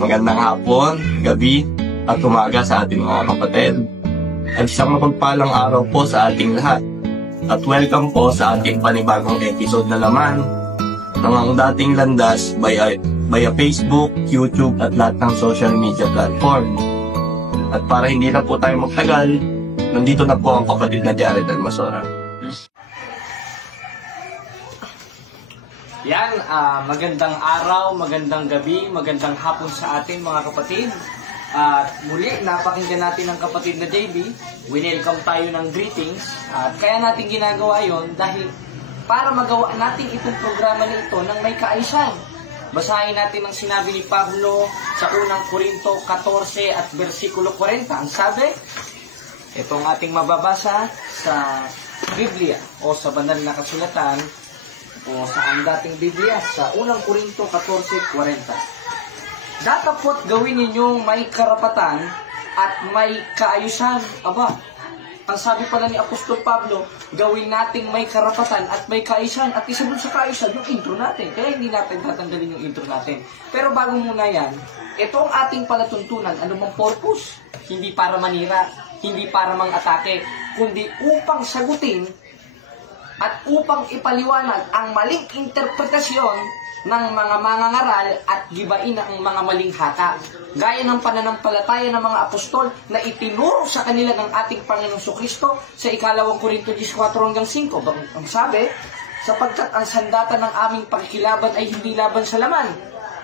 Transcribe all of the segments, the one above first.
Magandang hapon, gabi, at umaga sa ating mga kapatid. At isang mapagpalang araw po sa ating lahat. At welcome po sa ating panibagong episode na naman ng Ang Dating Landas via Facebook, YouTube, at lahat ng social media platform. At para hindi na po tayo magtagal, nandito na po ang kapatid na Jared Almasora. Yan, magandang araw, magandang gabi, magandang hapon sa atin mga kapatid. Muli, napakinggan natin ang kapatid na JB. Winelcome tayo ng greetings. At kaya natin ginagawa yon dahil para magawa natin itong programa na ito ng may kaayusan. Basahin natin ang sinabi ni Pablo sa unang Korinto 14 at versikulo 40. Ang sabi, itong ating mababasa sa Biblia o sa banal na kasulatan o sa ang dating Biblia sa unang Korinto 14:40. Datapot gawin ninyong may karapatan at may kaayusan. Aba, ang sabi pala ni Apostol Pablo, gawin nating may karapatan at may kaayusan. At isa dun sa kaayusan, yung intro natin. Kaya hindi natin tatanggalin yung intro natin. Pero bago muna yan, ito ang ating palatuntunan. Ano mang purpose? Hindi para manira, hindi para mang-atake, kundi upang sagutin at upang ipaliwanag ang maling interpretasyon ng mga mangangaral at gibain ang mga maling haka. Gaya ng pananampalataya ng mga apostol na itinuro sa kanila ng ating Panginoong Jesucristo sa ikalawang Korinto 14:5. Ang sabi, sapagkat ang sandata ng aming pagkilaban ay hindi laban sa laman,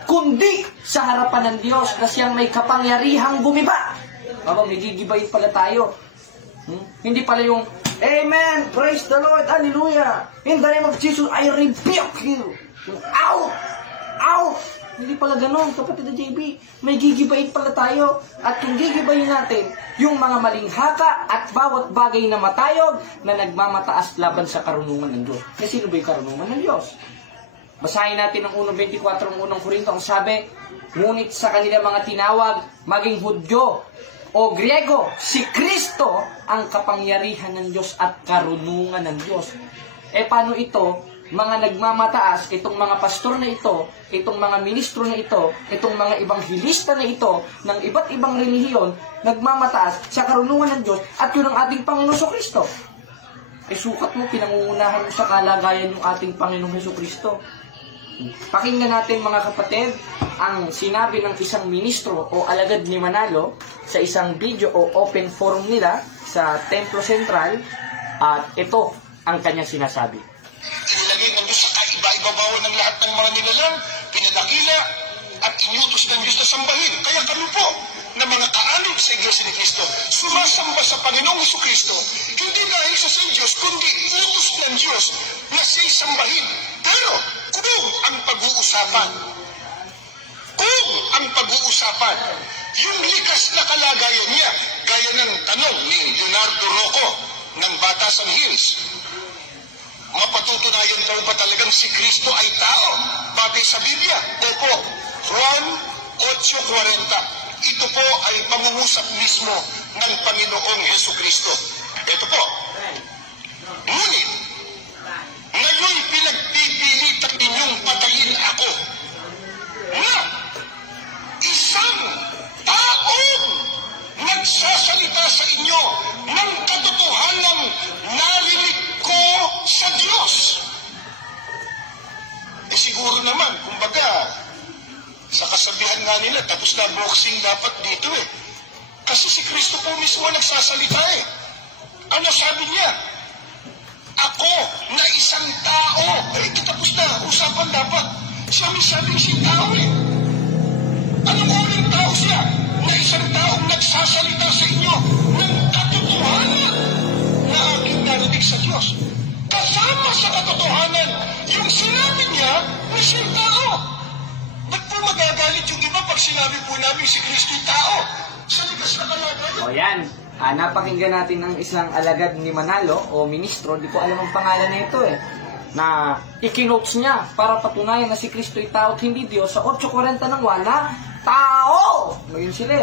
kundi sa harapan ng Diyos na siyang may kapangyarihang gumiba. May gigibain pala tayo. Hindi pala yung Amen! Praise the Lord! Hallelujah! In the name of Jesus, I rebuke you! Out! Out! Hindi pala ganun, kapatid na JB. May gigibayin pala tayo. At kung gigibayin natin, yung mga maling haka at bawat bagay na matayog na nagmamataas laban sa karunungan ng Diyos. Kasi sino ba yung karunungan ng Diyos? Basahin natin ang 1:24 ng unang Korinto. Ang sabi, ngunit sa kanila mga tinawag, maging Hudyo o Griego, si Kristo ang kapangyarihan ng Diyos at karunungan ng Diyos. Paano ito? Mga nagmamataas, itong mga pastor na ito, itong mga ministro na ito, itong mga ibanghilista na ito, ng iba't ibang relihiyon, nagmamataas sa karunungan ng Diyos at yun ang ating Panginoong Jesucristo. Sukat mo, pinangungunahan mo sa kalagayan yung ating Panginoong Jesucristo. Pakinggan natin mga kapatid ang sinabi ng isang ministro o alagad ni Manalo sa isang video o open forum nila sa Templo Central at ito ang kanyang sinasabi. Inilagay ng Diyos sa kaiba-ibabaw ng lahat ng mga nilalang, pinadakila at inutos ng Diyos na sambahin. Kaya kami po na mga kaalib sa Iglesia ni Cristo, sumasamba sa Panginoong Jesucristo, hindi dahil sa Diyos, kundi utos ng Diyos na siya'y sambahin. Pero kung ang pag-uusapan, yung likas na kalagayan niya, gaya ng tanong ni Leonardo Rocco ng Batasan Hills, mapatutunayan daw ba talagang si Kristo ay tao? Batay sa Biblia, opo, Juan 8:40. Ito po ay pangungusap mismo ng Panginoong Jesucristo. Ito po, ngunit, ngayon pinagpipilitan ninyong patayin ako na isang taong nagsasalita sa inyo ng katotohanang narinig ko sa Diyos. Siguro naman, kumbaga, sa kasabihan nga nila, tapos na boxing dapat dito Kasi si Kristo po mismo nagsasalita Ano sabi niya? Ako na isang tao. Tapos na, usapan dapat. Siya sabing siyang tao Anong uling tao siya? Na isang taong nagsasalita sa inyo ng katotohanan na aking narinig sa Diyos. Kasama sa katotohanan, yung sinabi niya na siyang tao. Ba't po magagalit yung iba pag sinabi po namin si Kristo tao? Sa likas na kalagayan. O yan, napakinggan natin ng isang alagad ni Manalo o ministro, di ko alam ang pangalan na ito na ikinotes niya para patunayan na si Kristo ay tao at hindi Diyos sa 8:40 ng wala, tao! Ngayon sila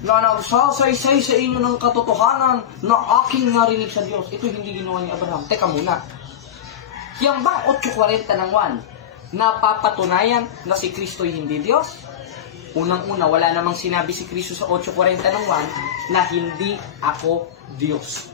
na nagsasaysay sa inyo ng katotohanan na aking narinig sa Diyos. Ito hindi ginawa ni Abraham. Teka muna. Yan bang 8:40 ng 1 napapatunayan na si Kristo ay hindi Diyos? Unang-una, wala namang sinabi si Kristo sa 8:41 na hindi ako Diyos.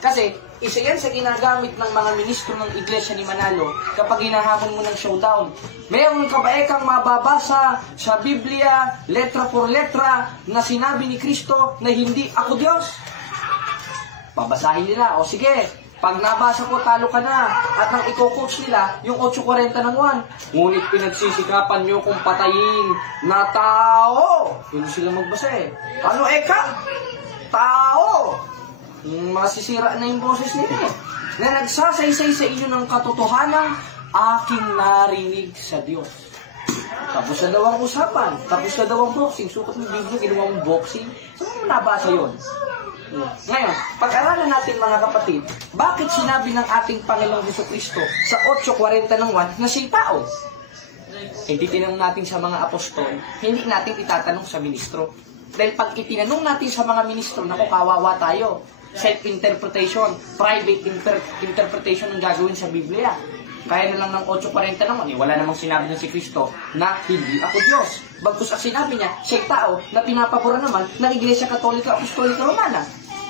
Kasi, isa yan sa ginagamit ng mga ministro ng Iglesia ni Manalo kapag hinahamon mo ng showdown. Meron ka ba kang mababasa sa Biblia, letra por letra, na sinabi ni Kristo na hindi ako Diyos? Babasahin nila, o sige, pag nabasa ko, talo ka na. At nang i-coach nila, yung 8:40 ng 1. Ngunit pinagsisikapan nyo kung patayin na tao. Hindi sila magbasa eh. Ano eka? Tao. Masisira na yung boses nila eh. Na nagsasaysay sa inyo ng katotohanang aking narinig sa Diyos. Tapos na daw ang usapan. Tapos na daw ang boxing. Sukat ng Biblia, ginawa mong boxing. Saan mo nabasa yun? Ngayon, pag-aralan natin mga kapatid, bakit sinabi ng ating Panginoong Jesucristo sa 8:40 ng 1 na siya'y tao? Hindi tinanong natin sa mga apostol, hindi natin itatanong sa ministro. Dahil pag itinanong natin sa mga ministro, naku, kawawa tayo. Self-interpretation, private interpretation ang gagawin sa Biblia. Kaya na lang ng 8:40 naman, wala namang sinabi na si Kristo na hindi ako Diyos. Bagkus ang sinabi niya, siya'y tao na pinapabura naman ng Iglesia Katolika Apostolika Romana.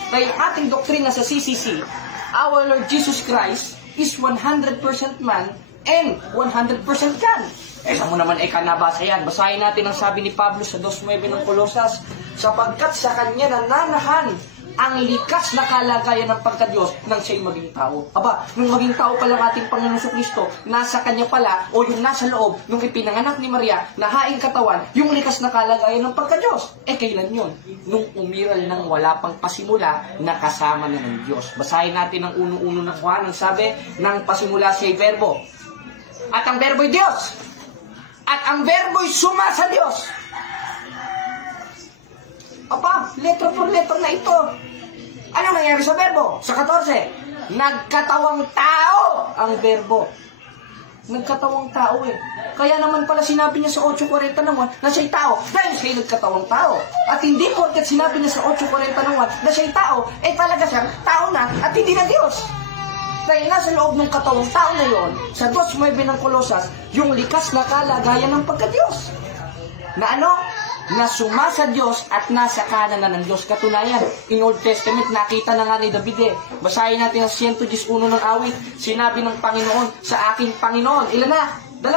Dahil ating doktrina sa CCC, our Lord Jesus Christ is 100% man and 100% God. Saan mo naman nabasa yan? Basahin natin ang sabi ni Pablo sa 2:9 ng Kolosas, sapagkat sa kanya nananahan ang likas na kalagayan ng pagka-Diyos nang siya'y maging tao. Aba, nung maging tao pala ang ating Panginoon Jesucristo, nasa kanya pala, o yung nasa loob, nung ipinanganak ni Maria, na haing katawan, yung likas na kalagayan ng pagka-Diyos. Kailan yun? Nung umiral ng wala pang pasimula, na kasama na ng Diyos. Basahin natin ang uno-uno ng Juan, ang sabi, ng pasimula siya'y verbo. At ang verbo'y Diyos. At ang verbo'y suma sa Diyos. Aba, letra por letra na ito. Ano nangyari sa verbo? Sa 14, nagkatawang tao ang verbo. Nagkatawang tao eh. Kaya naman pala sinabi niya sa 8:40 naman na siya'y tao dahil siya'y nagkatawang tao. At hindi porket sinabi niya sa 8:40 naman na siya'y tao, eh talaga siyang tao na at hindi na Diyos. Dahil nasa loob ng katawang tao na yon, sa 2:9 ng Kolosas, yung likas na kalagayan ng pagka-Diyos. Na ano? Na suma sa Diyos at nasa kanan na ng Diyos. Katunayan, in Old Testament, nakita na nga ni David eh. Basahin natin ang 111 ng awit. Sinabi ng Panginoon sa aking Panginoon. Ilan na? 2.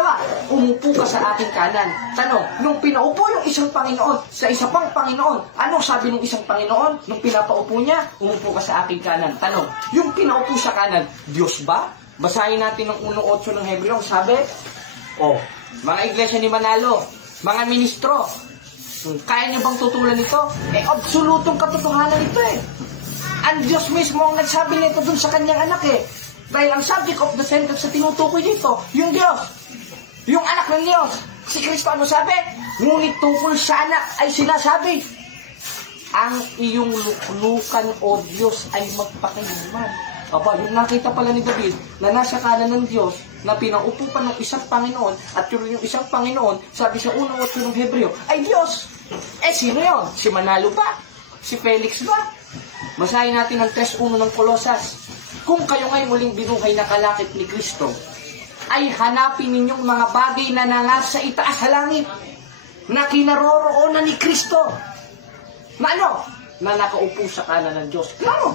Umupo ka sa aking kanan. Tanong, nung pinaupo yung isang Panginoon sa isa pang Panginoon, anong sabi ng isang Panginoon? Nung pinapaupo niya, umupo ka sa aking kanan. Tanong, yung pinaupo sa kanan, Diyos ba? Basahin natin ang 1:8 ng Hebreo. Sabi, mga iglesia ni Manalo, mga ministro, kaya niyo bang tutulan ito? Absolutong katotohanan ito eh. Ang Diyos mismo ang nagsabi nito dun sa kanyang anak eh. Dahil ang subject of the sentence sa tinutukoy dito, yung Diyos. Yung anak ng Diyos. Si Kristo ano sabi? Ngunit tungkol sa anak ay sinasabi, ang iyong luklukan o Diyos ay magpakailanman. Aba, yung nakita pala ni David na nasa kanan ng Diyos na pinaupo pa ng isang Panginoon at yung isang Panginoon, sabi sa 1:8 ng Hebreo, ay Diyos. Sino yun? Si Manalo ba? Si Felix ba? Basahin natin ang 3:1 ng Kolosas. Kung kayo ngay muling binuhay na kalakip ni Kristo, ay hanapin ninyong mga bagay na nanasa itaas sa langit, na kinaroroonan ni Kristo. Na ano? Na nakaupo sa kanan ng Diyos. Klaro.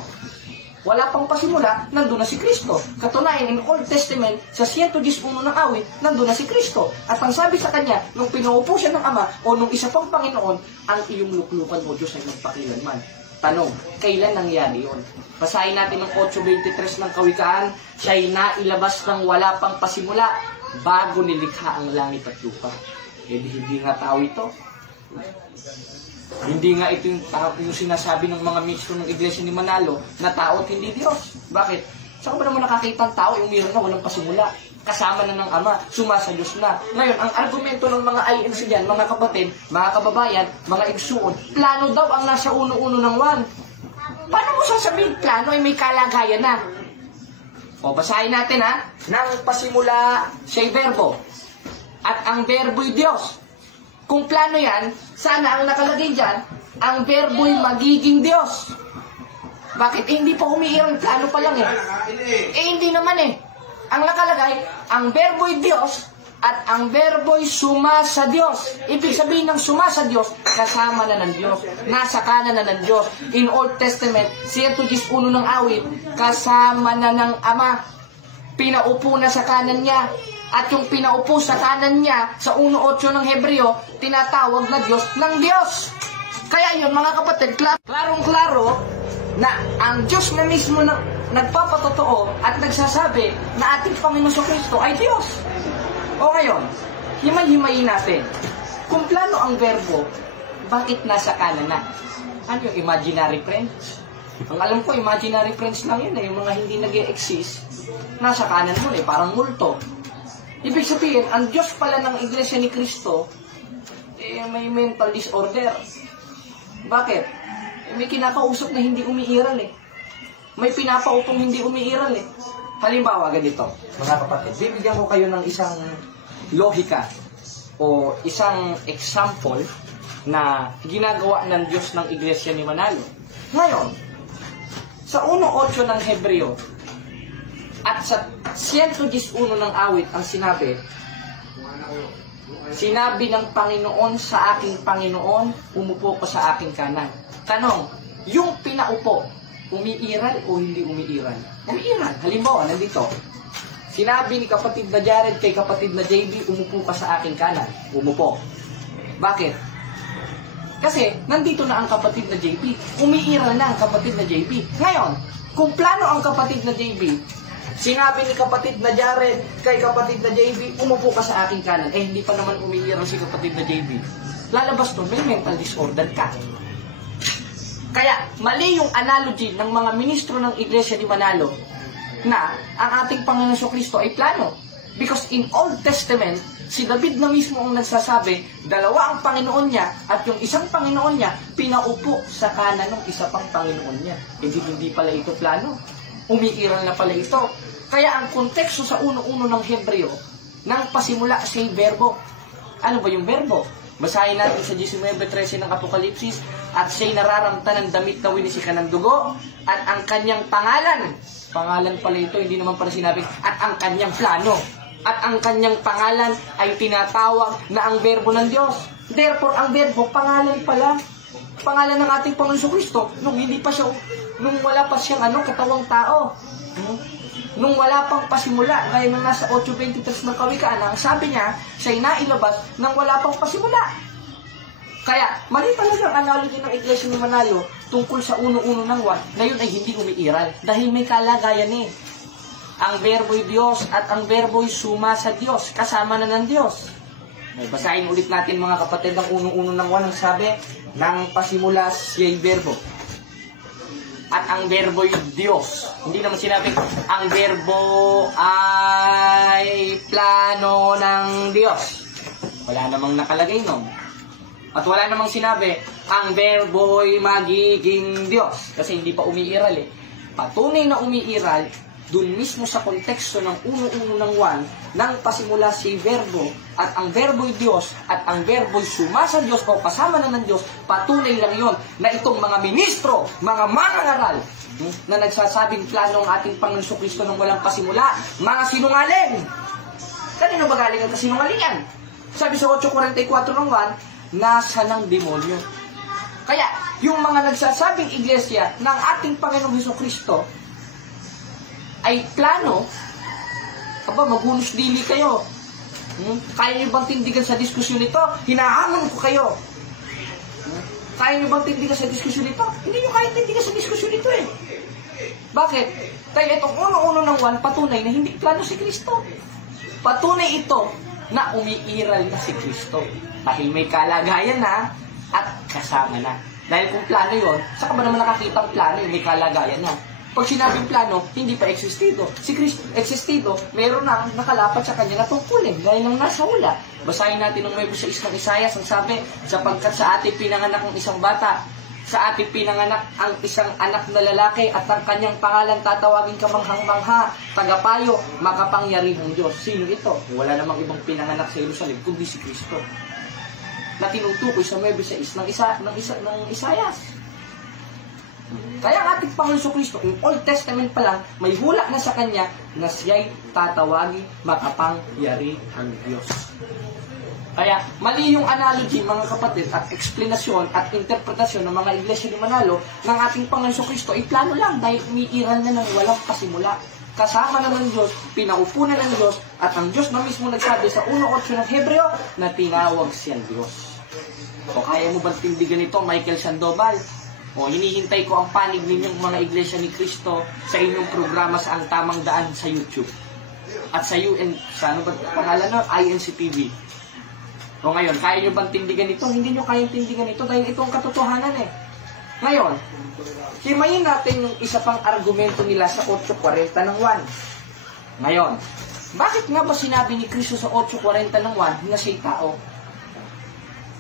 Wala pang pasimula, nandun na si Kristo. Katunayan, in Old Testament, sa 111 ng awit, nandun na si Kristo. At ang sabi sa kanya, nung pinaupo siya ng Ama, o nung isa pang Panginoon, ang iyong luklukan o Diyos ay magpakilanman. Tanong, kailan nangyari yun? Basahin natin ang 8:23 ng Kawikaan, siya'y nailabas ng wala pang pasimula, bago nilikha ang langit at lupa. Hindi nga tao ito. Hindi nga ito yung sinasabi ng mga ministro ng Iglesia ni Manalo na tao at hindi Diyos. Bakit? Saan ba naman nakakita ang tao yung mayroon na walang pasimula? Kasama na ng Ama, sumasa Diyos na. Ngayon, ang argumento ng mga IMC dyan, mga kapatid, mga kababayan, mga igsuon, plano daw ang nasa 1:1 ng 1. Paano mo sasabihin plano ay may kalagayan na? Basahin natin ha. Nang pasimula siya'y verbo. At ang verbo'y Diyos. Kung plano yan, sana ang nakalagay dyan, ang verbo'y magiging Diyos. Bakit? Hindi pa umiiral, plano pa lang eh. Hindi naman eh. Ang nakalagay, ang verbo'y Diyos at ang verbo'y suma sa Diyos. Ibig sabihin ng suma sa Diyos, kasama na ng Diyos, nasa kanan na ng Diyos. In Old Testament, 111 ng awit, kasama na ng Ama, pinaupo na sa kanan niya. At yung pinaupo sa kanan niya, sa 1:8 ng Hebreo, tinatawag na Diyos ng Diyos. Kaya yun, mga kapatid, klarong-klaro na ang Diyos na mismo na nagpapatotoo at nagsasabi na ating Panginoon Kristo ay Diyos. O ngayon, himay-himayin natin. Kung plano ang verbo, bakit nasa kanan na? Ano yung imaginary friends? Ang alam ko, imaginary friends lang yun, yung mga hindi nag-e-exist, nasa kanan mo, parang multo. Ibig sabihin, ang Diyos pala ng Iglesia ni Kristo, may mental disorder. Bakit? May kinakausap na hindi umiiral May pinapaupong hindi umiiral Halimbawa, ganito, mga kapatid, bibigyan ko kayo ng isang lohika o isang example na ginagawa ng Diyos ng Iglesia ni Manalo. Ngayon, sa 1:8 ng Hebreo at sa 111 ng awit ang sinabi ng Panginoon sa aking Panginoon, umupo ka sa aking kanan. Tanong, yung pinaupo, umiiral o hindi umiiral? Umiiral. Halimbawa, nandito. Sinabi ni kapatid na Jared kay kapatid na JB, umupo ka sa aking kanan. Umupo. Bakit? Kasi, nandito na ang kapatid na JB. Umiiral na ang kapatid na JB. Ngayon, kung plano ang kapatid na JB, sinabi ni kapatid na Jared kay kapatid na JB, umupo ka sa aking kanan. Hindi pa naman umiiral si kapatid na JB. Lalabas doon, may mental disorder ka. Kaya, mali yung analogy ng mga ministro ng Iglesia ni Manalo na ang ating Panginoon Kristo ay plano. Because in Old Testament, si David na mismo ang nagsasabi, dalawa ang Panginoon niya at yung isang Panginoon niya, pinaupo sa kanan ng isa pang Panginoon niya. Hindi pala ito plano. Umiiral na pala ito. Kaya ang konteksto sa 1:1 ng Hebreo, nang pasimula siya'y verbo. Ano ba yung verbo? Basahin natin sa 19:13 ng Apokalipsis, at siya'y nararamtan ng damit na winisikan ng dugo, at ang kanyang pangalan pala ito, hindi naman pala sinabi, at ang kanyang plano, at ang kanyang pangalan ay tinatawag na ang verbo ng Diyos. Therefore, ang verbo, pangalan pala. Pangalan ng ating Panginoon Kristo, nung wala pa siyang katawang tao. Nung wala pang pasimula, gaya ng nasa 8:23 ng Kawikaan, ang sabi niya, siya'y nailabas nang wala pang pasimula. Kaya, mali talaga ang analogy ng Iglesia ni Manalo tungkol sa 1:1 ng 1, na yun ay hindi umiiral. Dahil may kalagayan Ang verbo'y Diyos at ang verbo'y suma sa Diyos, kasama na ng Diyos. Basahin ulit natin mga kapatid ang 1:1 ng 1, ang sabi, nang pasimula siya'y verbo. At ang verbo'y Diyos. Hindi naman sinabi, ang verbo ay plano ng Diyos. Wala namang nakalagay nun. At wala namang sinabi, ang verbo'y magiging Diyos. Kasi hindi pa umiiral Patunay na umiiral, dun mismo sa konteksto ng 1:1 ng 1, nang pasimula si verbo, at ang verbo'y Diyos, at ang verbo'y suma sa Diyos o kasama na ng Diyos, patunay lang yon na itong mga ministro, mga mangangaral, na nagsasabing plano ng ating Panginoon Kristo nang walang pasimula, mga sinungaling. Kanino ba galing ang kasinungalingan? Sabi sa 8:44 ng 1, nasa ng demonyo. Kaya, yung mga nagsasabing iglesia ng ating Panginoong Kristo ay plano, magunos dili kayo. Kaya niyo bang tindigan sa diskusyon ito? Hinahamon ko kayo. Kaya niyo bang tindigan sa diskusyon ito? Hindi niyo kaya tindigan sa diskusyon ito Bakit? Kaya itong 1:1 ng 1, patunay na hindi plano si Kristo. Patunay ito na umiiral na si Kristo. Dahil may kalagayan na at kasama na. Dahil kung plano yon, saka ba naman nakakita ang plano may kalagayan na? Pag sinabing plano, hindi pa existido. Si Kristo, existido, meron na nakalapat sa kanya na tungkulin. Dahil nang nasa ula. Basahin natin ng may busa ng Isaias, ang sabi, sapagkat sa ating pinanganak ng isang bata, sa ating pinanganak ang isang anak na lalaki, at ang kanyang pangalan tatawagin kamanghang-mangha, tagapayo, makapangyarihang Diyos. Sino ito? Wala namang ibang pinanganak sa Jerusalem, kundi si Kristo. Na tinutukoy sa may busa ng Isaias. Kaya ang ating Panginoon Kristo, in Old Testament pa lang, may hula na sa Kanya na siya'y tatawagin makapangyarihang Diyos. Kaya, mali yung analogy, mga kapatid, at explanasyon at interpretasyon ng mga iglesia ni Manalo ng ating Panginoon Kristo ay plano lang dahil umiiral na ng walang pasimula. Kasama na ng Diyos, pinaupo na ng Diyos, at ang Diyos na mismo nagsabi sa 1:8 ng Hebreo na tinawag siyang Diyos. O kaya mo bang tindigan ito, Michael Sandoval? O hinihintay ko ang panig ninyong mga iglesia ni Kristo sa inyong programa sa Ang Tamang Daan sa YouTube. At sa UN, sa ano ba pangalan nun? INC TV. O ngayon, kaya nyo bang tindigan ito? Hindi nyo kayang tindigan ito dahil ito ang katotohanan eh. Ngayon, himayin natin yung isa pang argumento nila sa 8:40 ng 1. Ngayon, bakit nga ba sinabi ni Kristo sa 8:40 ng 1 na siya'y tao?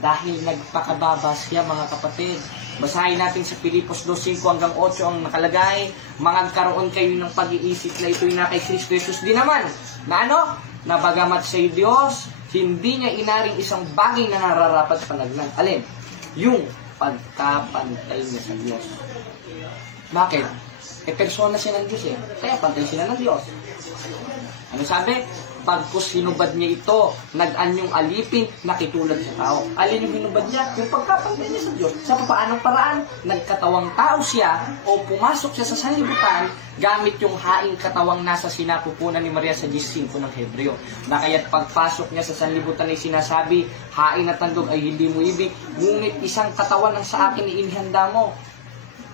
Dahil nagpakababa siya, mga kapatid. Basahin natin sa Filipos 2:5-8 ang nakalagay, magkaroon kayo ng pag-iisip na ito'y na kay Kristo Jesus din naman. Na ano? Na bagamat siya'y Diyos, hindi niya inaring isang bagay na nararapat panagnan. Alin? Yung pagkapantay niya sa Diyos. Bakit? Persona siya ng Diyos eh. Kaya pantay sila ng Diyos. Ano sabi? Pagkus hinubad niya ito, nag-anyong alipin, nakitulad sa tao. Alin yung hinubad niya? Yung pagkapantay niya sa Diyos. Sa paanong paraan? Nagkatawang tao siya o pumasok siya sa sanlibutan gamit yung haing katawang nasa sinapupunan ni Maria sa 15 ng Hebreo. Na kaya't pagpasok niya sa sanlibutan ay sinasabi, haing at tandog ay hindi mo ibig, ngunit isang katawan ang sa akin inihanda mo.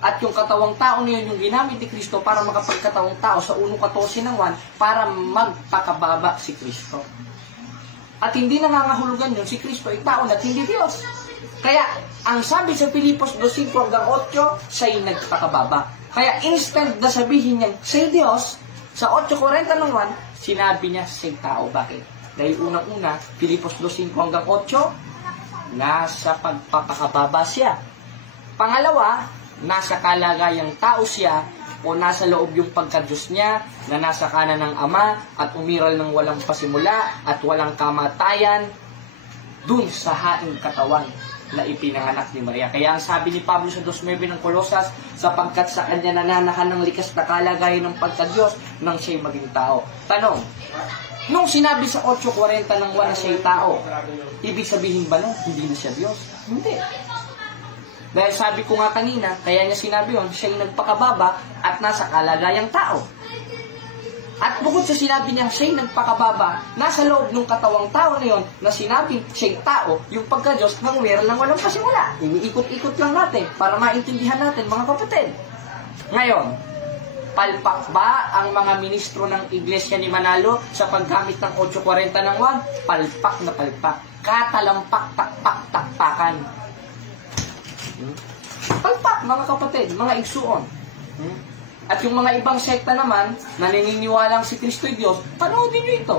At yung katawang tao na yun, yung ginamit ni Kristo para makapagkatawang tao sa 1:14 ng 1 para magpakababa si Kristo. At hindi nangangahulugan yun, si Kristo ay tao at hindi Diyos. Kaya, ang sabi sa Filipos 2:5-8, siya'y nagpakababa. Kaya instant na sabihin niya, siya'y Diyos, sa 8:40 ng 1, sinabi niya siya'y tao. Bakit? Dahil unang-una, Filipos 2:5-8, nasa pagpapakababa siya. Pangalawa, nasa kalagayang tao siya o nasa loob yung pagka-Diyos niya na nasa kanan ng Ama at umiral ng walang pasimula at walang kamatayan dun sa haing katawan na ipinanganak ni Maria. Kaya ang sabi ni Pablo sa 2:9 ng Kolosas, sapagkat sa kanya nananahan ng likas na kalagayan ng pagka-Diyos nang siya'y maging tao. Tanong, nung sinabi sa 8:40 ng 1 na siya'y tao, ibig sabihin ba nun, hindi na siya Diyos? Hindi. Dahil sabi ko nga kanina, kaya niya sinabi yun, siya'y nagpakababa at nasa kalagayang tao. At bukod sa sinabi niya, siya'y nagpakababa, nasa loob ng katawang tao na yun, na sinabi, siya'y tao, yung pagka-Diyos nang meron lang walang pasimula. Iniikot-ikot lang natin para maintindihan natin, mga kapatid. Ngayon, palpak ba ang mga ministro ng Iglesia ni Manalo sa paggamit ng 8:40 ng 1? Palpak na palpak. Katalampak, takpak, takpakan. Palpak, mga kapatid, mga igsuon. At yung mga ibang sekta naman, na naniniwalang si Kristo ay Diyos, panoodin nyo ito.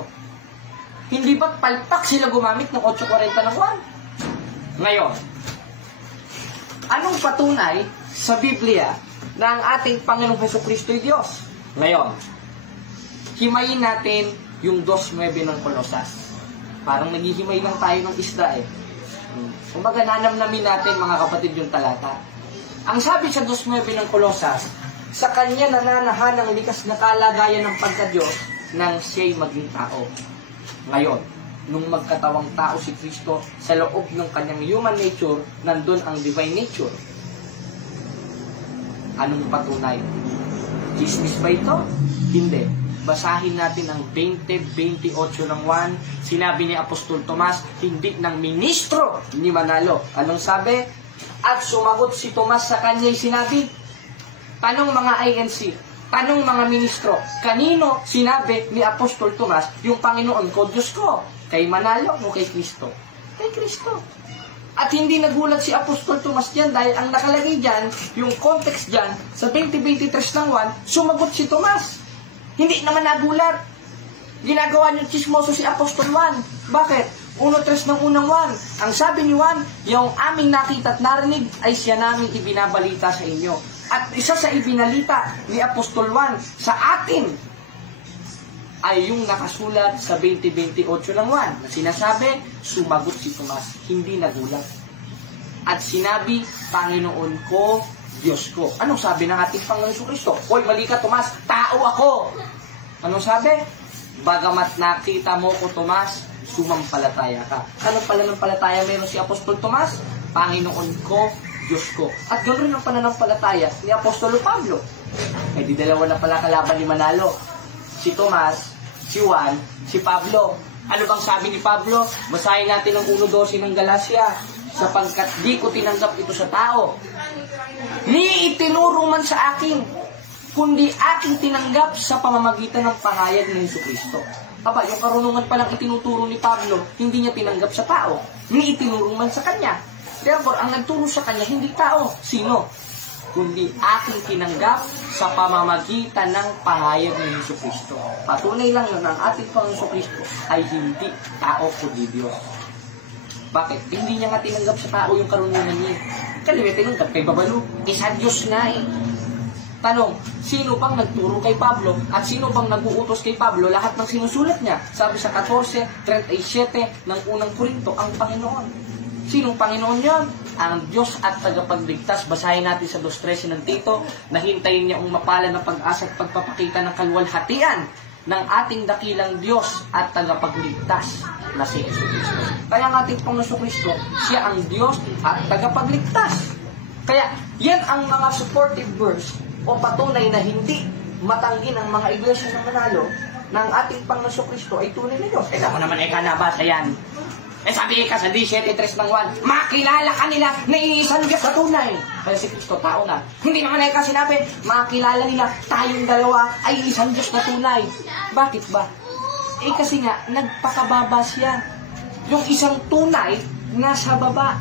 Hindi ba palpak sila gumamit ng 8:40 ng 1? Ngayon, anong patunay sa Biblia na ang ating Panginoong Jesucristo ay Diyos? Ngayon, himayin natin yung 2:9 ng Kolosas. Parang naghihimay lang tayo ng isda eh. Kumbaga nanamnamin natin, mga kapatid, yung talata. Ang sabi sa 2:9 ng Kolosas, sa kanya nananahan ang likas na kalagayan ng pagka-Diyos nang siya'y maging tao. Ngayon, nung magkatawang tao si Kristo, sa loob ng kanyang human nature, nandun ang divine nature. Anong patunay? Chismis ba ito? Hindi. Basahin natin ang 20:28 ng 1. Sinabi ni Apostol Tomas, hindi ng ministro ni Manalo. Anong sabi? At sumagot si Tomas sa kanya'y sinabi, tanong mga INC, tanong mga ministro, kanino sinabi ni Apostol Tomas, yung Panginoon ko, Diyos ko? Kay Manalo o kay Kristo? Kay Kristo. At hindi nagulat si Apostol Tomas dyan dahil ang nakalagay dyan, yung context dyan, sa 20:23 ng 1, sumagot si Tomas. Hindi naman nagulat. Ginagawa niyong chismoso si Apostol Juan. Bakit? 1:3 ng unang 1. Ang sabi ni Juan, yung aming nakita at narinig ay siya namin ibinabalita sa inyo. At isa sa ibinalita ni Apostol Juan sa atin ay yung nakasulat sa 20:28 ng 1 na sinasabi, sumagot si Tomas, hindi nagulat. At sinabi, Panginoon ko Diyos ko. Anong sabi ng ating Panginoon Jesucristo? Hoy, mali ka, Tomas, tao ako. Anong sabi? Bagamat nakita mo ko, Tomas, sumampalataya ka. Anong pananampalataya meron si Apostol Tomas? Panginoon ko, Diyos ko. At ganoon rin ang pananampalataya ni Apostol Pablo. Eh di dalawa na pala kalaban ni Manalo. Si Tomas, si Juan, si Pablo. Ano bang sabi ni Pablo? Basahin natin ang 1:12 ng Galacia. Sapagkat di ko tinanggap ito sa tao, ni itinuro man sa akin, kundi aking tinanggap sa pamamagitan ng pahayag ng Jesucristo. Aba, yung karunungan palang itinuturo ni Pablo, hindi niya tinanggap sa tao, ni itinuro man sa kanya. Therefore, ang nagturo sa kanya, hindi tao. Sino? Kundi aking tinanggap sa pamamagitan ng pahayag ng Jesucristo. Patunay lang yun, ang ating Panginoon Jesucristo ay hindi tao kundi Diyos. Bakit? Hindi niya nga tinanggap sa tao yung karunungan niya. Kaya tinanggap kay Babalo. Isa Diyos na eh. Tanong, sino bang nagturo kay Pablo at sino bang nag-uutos kay Pablo lahat ng sinusulat niya? Sabi sa 14:37 ng unang Korinto, ang Panginoon. Sinong Panginoon yon? Ang Diyos at tagapagligtas. Basahin natin sa 2:13 ng Tito, nahintayin niya ang mapala ng pag-asa at pagpapakita ng kaluwalhatian ng ating dakilang Diyos at tagapagligtas na si Jesucristo. Kaya ang ating Panginoon Jesucristo, siya ang Diyos at tagapagligtas. Kaya yan ang mga supportive verse o patunay na hindi matanggi ng mga iglesia ng Manalo ng ating Panginoon Jesucristo ay tunay na Diyos. Kaya mo naman nabasa yan. Sabi ka sa 17:3 ng 1, makilala ka nila na iisang Diyos na tunay. Kaya si Kristo, tao na. Hindi naman ay sinabi, makilala nila tayong dalawa ay isang Diyos na tunay. Bakit ba? Kasi nga, nagpakababa siya. Yung isang tunay, nasa baba.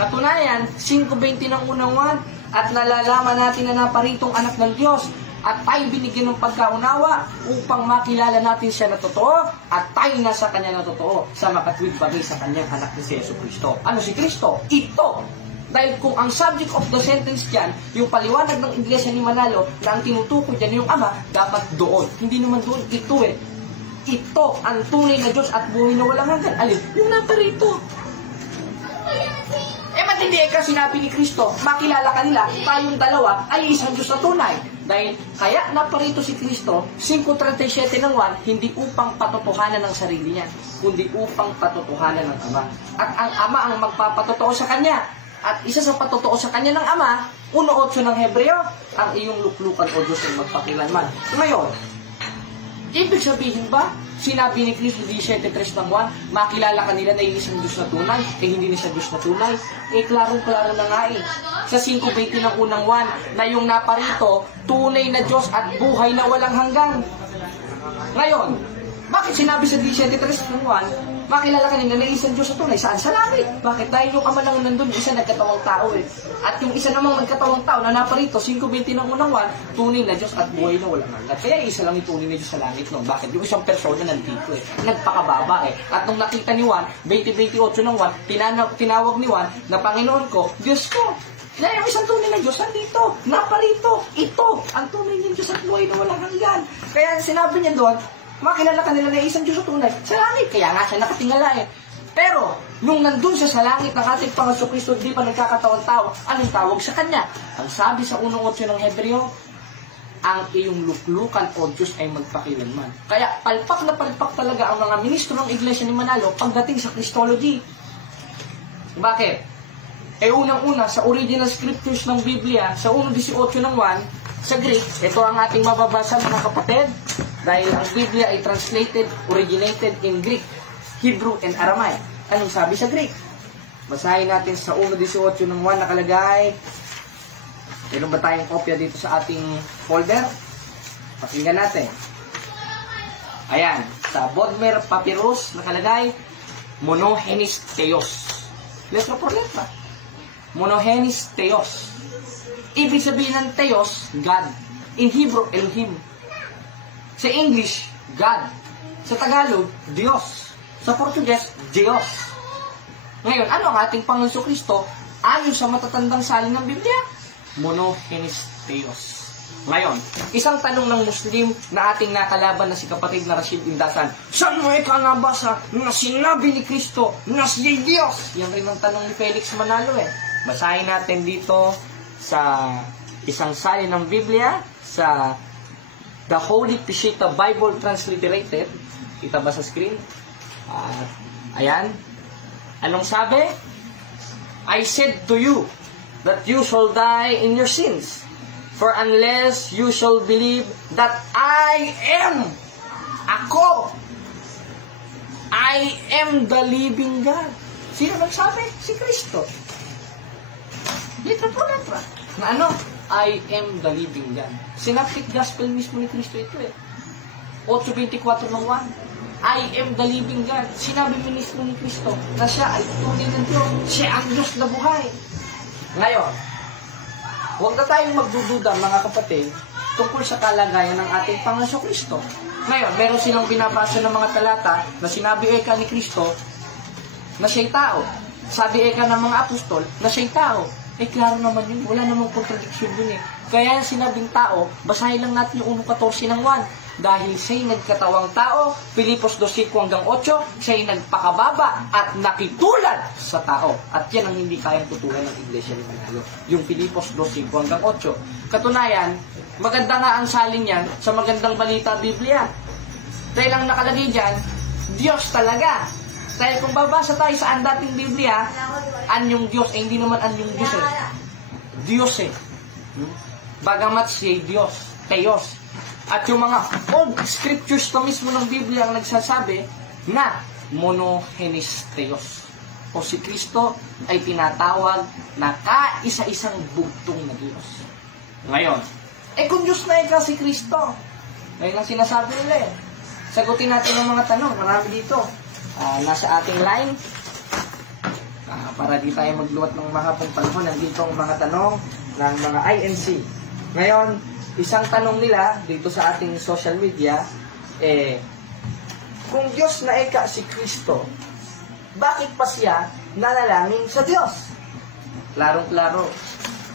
Katunayan, 5:20 ng unang 1, at nalalaman natin na naparitong anak ng Diyos, at tayo binigyan ng pagkaunawa upang makilala natin siya na totoo at tayo nasa kanya na totoo sa makatwid bagay sa kanyang anak ni si Jesucristo. Ano si Kristo? Ito! Dahil kung ang subject of the sentence dyan, yung paliwanag ng Iglesia ni Manalo na ang tinutukoy dyan yung Ama, dapat doon. Hindi naman doon, ito eh. Ito ang tunay na Diyos at buhay na walang hanggan. Alin? Yung naparito. Ba't hindi ka sinabi ni Kristo, makilala ka nila, tayong dalawa ay isang Diyos na tunay. Dahil kaya naparito si Kristo, 5:37 ng 1, hindi upang patotohanan ng sarili niya, kundi upang patotohanan ng Ama. At ang Ama ang magpapatotoo sa Kanya. At isa sa patotoo sa Kanya ng Ama, 1:8 ng Hebreo, ang iyong luklukan o Diyos ay magpakilanman. Ngayon, ibig sabihin ba, sinabi ni Kristo 17:3 ng 1, makilala ka nila na isang Diyos na tunay, hindi na siya Diyos na tunay. Klarong-klaro na nga eh. Sa 5:20 ng unang 1, na yung naparito, tunay na Diyos at buhay na walang hanggan. Ngayon, bakit sinabi sa 17:3 ng 1, makilala ka nila na isang Diyos na tunay? Saan? Sa langit. Bakit? Dahil yung Ama lang nandun, isa nagkatawang tao eh. At yung isa namang nagkatawang tao na naparito, 5:20 ng unang 1, tunay na Diyos at buhay na walang hanggan. Kaya isa lang yung tunay na Diyos sa langit no. Bakit? Yung isang persona nandito eh. Nagpakababa eh. At nung nakita ni Juan, 20:28 ng 1, tinawag ni Juan na Panginoon ko, Diyos ko. Na yung isang tunay na Diyos nandito, naparito, ito, ang tunay ng Diyos at buhay na walang hanggan. Kaya sinabi niya doon, makilala ka nila na isang Diyos na tunay sa langit. Kaya nga siya nakatingala eh. Pero, nung nandun siya sa langit ng ating Panginoon Kristo, di pa nagkakatawang tao, anong tawag sa Kanya? Ang sabi sa 1:8 ng Hebreo, ang iyong luklukan o Diyos ay magpakilanman. Kaya, palpak na palpak talaga ang mga ministro ng Iglesia ni Manalo pagdating sa Christology. Bakit? Unang-una, sa original scriptures ng Biblia, sa 1:18 ng 1, sa Greek, ito ang ating mababasa mga kapatid, dahil ang Biblia ay originated in Greek, Hebrew, and Aramaic. Anong sabi sa Greek? Basahin natin sa 1:18 ng 1 nakalagay. Meron ba tayong kopya dito sa ating folder? Pakinggan natin. Ayan, sa Bodmer Papyrus nakalagay, Monogenes Theos. Letra por letra. Monogenes Theos. Ibig sabihin ng Theos, God. In Hebrew, Elohim. Sa English, God. Sa Tagalog, Diyos. Sa Portuges, Diyos. Ngayon, ano ang ating Panginoon Jesucristo ayon sa matatandang salin ng Biblia? Monogenes Theos. Ngayon, isang tanong ng Muslim na ating nakalaban na si kapatid na Rashid Indasan, saan mo nabasa na sinabi ni Kristo na siya'y Diyos? Yan rin ang tanong ni Felix Manalo eh. Basahin natin dito sa isang salin ng Biblia, sa The Holy Peshitta Bible Transliterated. Kita ba sa screen? Ayan. Anong sabi? I said to you that you shall die in your sins. For unless you shall believe that I am, I am the living God. Sino nagsabi? Si Kristo. Letra po letra. Na ano? I am the living God. Synoptic Gospel mismo ni Kristo ito 8:24 ng 1. I am the living God. Sinabi mismo ni Kristo na siya ay tunay ng Diyos. Siya ang Diyos na buhay. Ngayon, huwag na tayong magdududa mga kapatid tungkol sa kalagayan ng ating Panginoon Kristo. Ngayon, meron silang binabasa ng mga talata na sinabi eka ni Kristo na siya'y tao. Sabi eka ng mga apostol na siya'y tao. Klaro naman yun. Wala namang contradiction dun Kaya sinabing tao, basahin lang natin yung 1:14 ng 1. Dahil siya'y nagkatawang tao, Filipos 2:5-8, siya'y nagpakababa at nakitulad sa tao. At yan ang hindi kayang tutulan ng Iglesia ni Manalo. Yung Filipos 2:5-8. Katunayan, maganda nga ang salin yan sa magandang balita Biblia. Dahil ang nakalagay dyan, Diyos talaga. Dahil kung babasa tayo sa dating Biblia, anyong Diyos, hindi naman anyong Diyos Diyos Bagamat siya Diyos, Theos. At yung mga old scriptures pa mismo ng Biblia ang nagsasabi na monogenes Theos. O si Kristo ay tinatawag na kaisa-isang bugtong na Diyos. Ngayon, kung Diyos na ikaw si Kristo, ngayon ang sinasabi nila Sagutin natin ang mga tanong, marami dito. Nasa ating line, para di tayo magluwat ng mahapong panahon, nandito ang mga tanong ng mga INC. Ngayon, isang tanong nila dito sa ating social media, kung Diyos na eka si Kristo, bakit pa siya nanalangin sa Diyos? Klarong-klaro.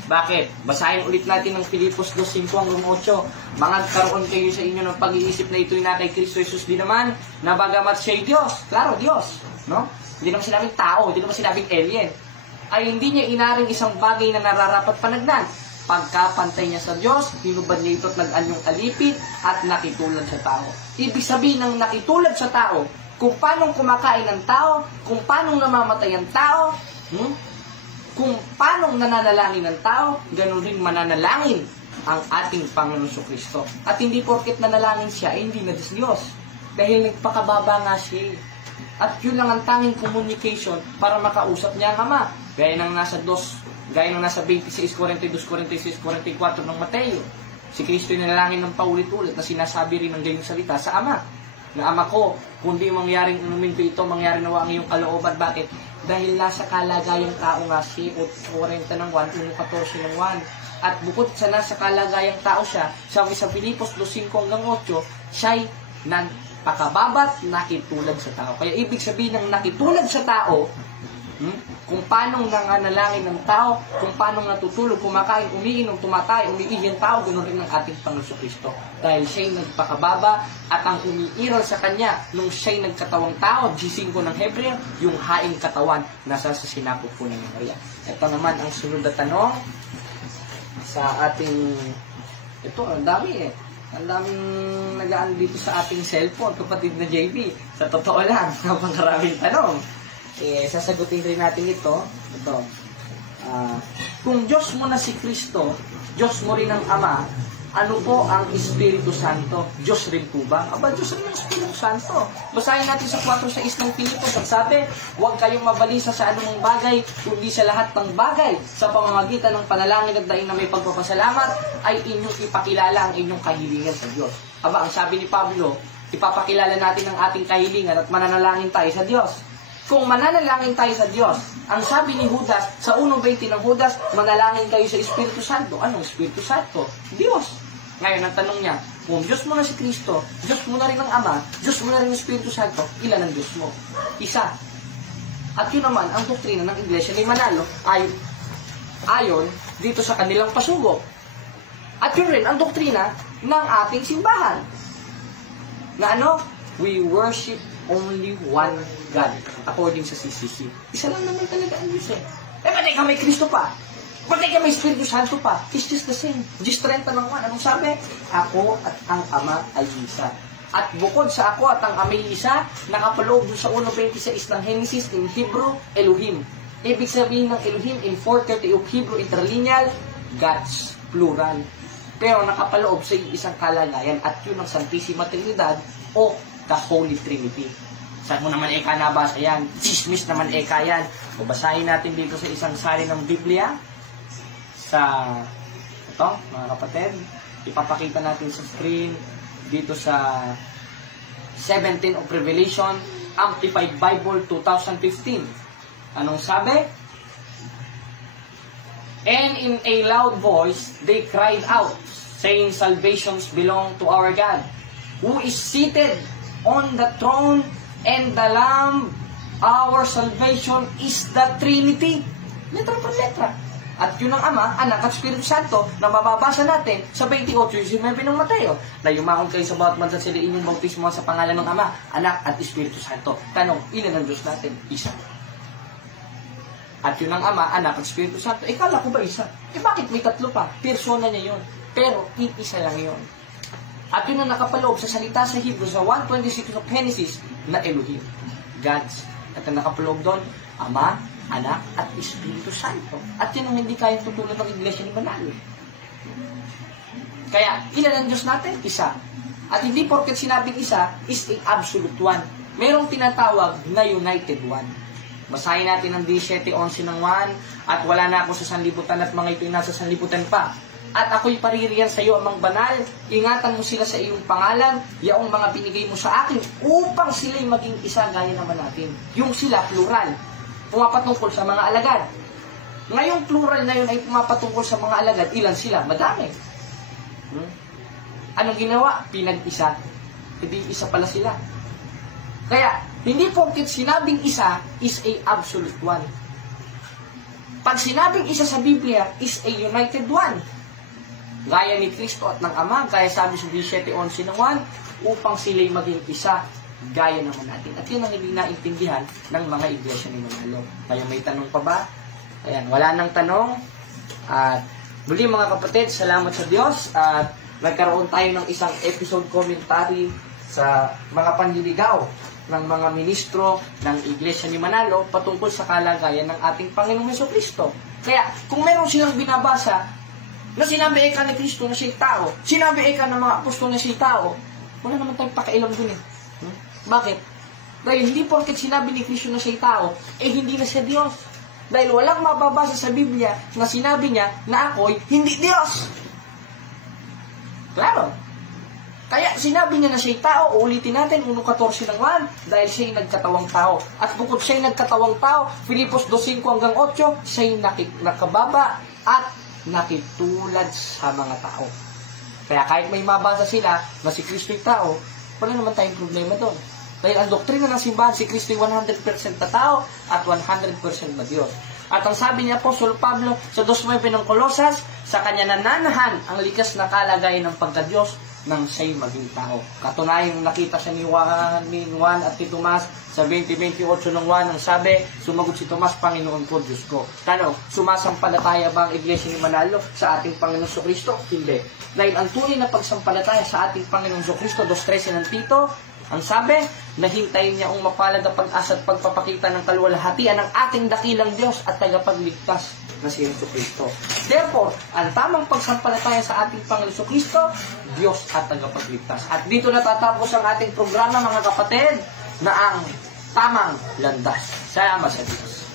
Bakit? Basahin ulit natin ng Filipos 2:5-8. Magkaroon kayo sa inyo ng pag-iisip na ito'y na kay Kristo Jesus din naman, na bagamat siya'y Diyos. Klaro, Diyos. No? Hindi naman sinabing tao, hindi naman sinabing alien. Ay hindi niya inaring isang bagay na nararapat panagnan. Pagkapantay niya sa Diyos, hinubad niya ito't nag-anyong alipit at nakitulad sa tao. Ibig sabihin ng nakitulad sa tao, kung paanong kumakain ng tao, kung paanong namamatay ang tao, kung paanong nananalangin ng tao, ganoon rin mananalangin ang ating Panginoon Kristo. At hindi porket nanalangin siya, hindi na Diyos. Dahil nagpakababa nga siya. At yun lang ang tanging communication para makausap niya ang Ama. Gaya ng nasa 26, 42, 46, 44 ng Mateo. Si Kristo ay nanalangin ng paulit-ulit na sinasabi rin ng gayong salita sa Ama. Na Ama ko, kung di mangyaring inumin ko ito, mangyari nawa ang iyong kalooban. Bakit? Dahil nasa kalagayang tao nga si 40 ng 1, 14 ng 1. At bukod sa nasa kalagayang tao siya, sabi sa Filipos 2:5-8, siya'y nagpakababat, nakitulad sa tao. Kaya ibig sabihin ng nakitulad sa tao, kung paanong nanganalangin ng tao, kung paanong natutulog, kumakain, umiinom, tumatay, umiihi ang tao, ganoon rin ang ating Panginoon Kristo. Dahil siya'y nagpakababa at ang umiiral sa Kanya nung siya'y nagkatawang tao, G5 ng Hebreo, yung haing katawan nasa sa sinapot po ng Maria. Ito naman ang sunod na tanong sa ating, ito, ang dami Ang daming nagaan dito sa ating cellphone, kapatid na JB. Sa totoo lang, napakaraming tanong. Sasagutin rin natin ito. Kung Diyos mo na si Kristo, Diyos mo rin ang Ama, ano po ang Espiritu Santo? Diyos rin po ba? Aba, Diyos rin ang Espiritu Santo. Basahin natin sa 4:6 ng Filipos. Ang sabi, huwag kayong mabalisa sa anumang bagay, kundi sa lahat ng bagay, sa pamamagitan ng panalangin at daing na may pagpapasalamat, ay inyong ipakilala ang inyong kahilingan sa Diyos. Aba, ang sabi ni Pablo, ipapakilala natin ang ating kahilingan at mananalangin tayo sa Diyos. Kung mananalangin tayo sa Diyos, ang sabi ni Judas, sa 1:20 ng Judas, manalangin kayo sa Espiritu Santo. Anong Espiritu Santo? Diyos. Ngayon, ang tanong niya, kung Diyos mo na si Kristo, Diyos mo na rin ang Ama, Diyos mo na rin ang Espiritu Santo, ilan ang Diyos mo? Isa. At yun naman, ang doktrina ng Iglesia ni Manalo ay ayon dito sa kanilang pasugo. At yun rin ang doktrina ng ating simbahan. Na ano? We worship only one God according sa CCC. Isa lang naman talaga ang Diyos pati ka may Kristo pa. Bakit ka may Espiritu Santo pa? It's just the same. Just 30 ng 1. Anong sabi? Ako at ang Ama ay isa. At bukod sa ako at ang Ama ay isa, nakapaloob doon sa 1.26 ng Genesis in Hebrew, Elohim. Ibig sabihin ng Elohim in 430 of Hebrew interlineal, Gods, plural. Pero nakapaloob sa isang kalagayan at yun ang Santissima Trinidad o the Holy Trinity. Saan mo naman eka nabasa yan? Chismis naman eka yan. O basahin natin dito sa isang sali ng Biblia. Sa ito, mga kapatid. Ipapakita natin sa screen dito sa 17 of Revelation, Amplified Bible 2015. Anong sabi? And in a loud voice, they cried out, saying, salvations belong to our God, who is seated on the throne, and the Lamb. Our salvation is the Trinity. Letra per letra. At yun ang Ama, Anak at Espiritu Santo na mababasa natin sa 28:19 ng Mateo. Na yumaon kayo sa bawat bansa, siliin yung bautismo sa pangalan ng Ama, Anak at Espiritu Santo. Tanong, ilan ang Diyos natin? Isa. At yun ang Ama, Anak at Espiritu Santo. Kala ko ba isa? Bakit may tatlo pa? Persona niya yun. Pero, isa lang yun. At yun ang nakapaloob sa salita sa Hebrew sa 1.26 of Genesis na Elohim, Gods. At ang nakapaloob doon, Ama, Anak, at Espiritu Santo. At yun ang hindi kayang tutulad ng Iglesia ni Manalo. Kaya, ilan ang Diyos natin? Isa. At hindi porket sinabing isa, is a absolute one. Merong tinatawag na united one. Basahin natin ang 17:11 ng 1, at wala na ako sa sanlibutan at mga ito'y nasa sanlibutan pa. At ako'y paririyan sa iyo amang banal, ingatan mo sila sa iyong pangalan, yaong mga binigay mo sa akin, upang sila'y maging isa gaya naman natin. Yung sila, plural, pumapatungkol sa mga alagad. Ngayong plural na yun ay pumapatungkol sa mga alagad, ilan sila? Madami. Anong ginawa? Pinag-isa. Hindi isa pala sila. Kaya, hindi porket sinabing isa is a absolute one. Pag sinabing isa sa Biblia is a united one. Gaya ni Kristo at ng Ama, kaya sabi sa 17:11 ng 1, upang sila'y maging isa, gaya naman natin. At yun ang hindi naintindihan ng mga iglesia ni Manalo. Kaya may tanong pa ba? Ayan, wala nang tanong. At muli mga kapatid, salamat sa Diyos. At nagkaroon tayo ng isang episode commentary sa mga panliligaw ng mga ministro ng Iglesia ni Manalo patungkol sa kalagayan ng ating Panginoong Jesucristo. Kaya kung meron silang binabasa na sinabi eka ni Kristo na siya'y tao, sinabi eka ng mga apostol na siya'y tao, wala naman tayong pakailam dun eh. Bakit? Dahil hindi porket sinabi ni Kristo na siya'y tao, hindi na siya Diyos. Dahil walang mababasa sa Biblia na sinabi niya na ako'y hindi Diyos. Klaro. Kaya sinabi niya na siya'y tao, ulitin natin, 1.14 ng 1, dahil siya'y nagkatawang tao. At bukod siya'y nagkatawang tao, Filipos 2.5 hanggang 8, siya'y nakababa at nakitulad sa mga tao. Kaya kahit may mabasa sila na si Kristo'y tao, wala naman tayong problema doon. Dahil ang doktrina ng simbahan, si Kristo'y 100% na tao at 100% na Diyos. At ang sabi ni Apostol Pablo sa 2.9 ng Colosas, sa kanya nananahan ang likas na kalagayan ng pagka-Diyos nang siya'y maging tao. Katunayan nakita siya ni Juan at ni Tomas sa 20:28 ng 1, ang sabi, sumagot si Tomas, Panginoon ko, Diyos ko. Tanong, sumasampalataya ba ang Iglesia ni Manalo sa ating Panginoong Jesucristo? Hindi. Dahil ang tunay na pagsampalataya sa ating Panginoong Jesucristo, 2.13 ng Tito, ang sabi, nahintayin niya ang mapalad na pag-asa at pagpapakita ng kaluwalhatian ng ating dakilang Diyos at tagapagligtas na si Jesucristo. Therefore, ang tamang pagsampalataya sa ating Panginoon Jesucristo, Diyos at tagapagligtas. At dito natatapos ang ating programa, mga kapatid, na ang tamang landas. Salamat sa Diyos.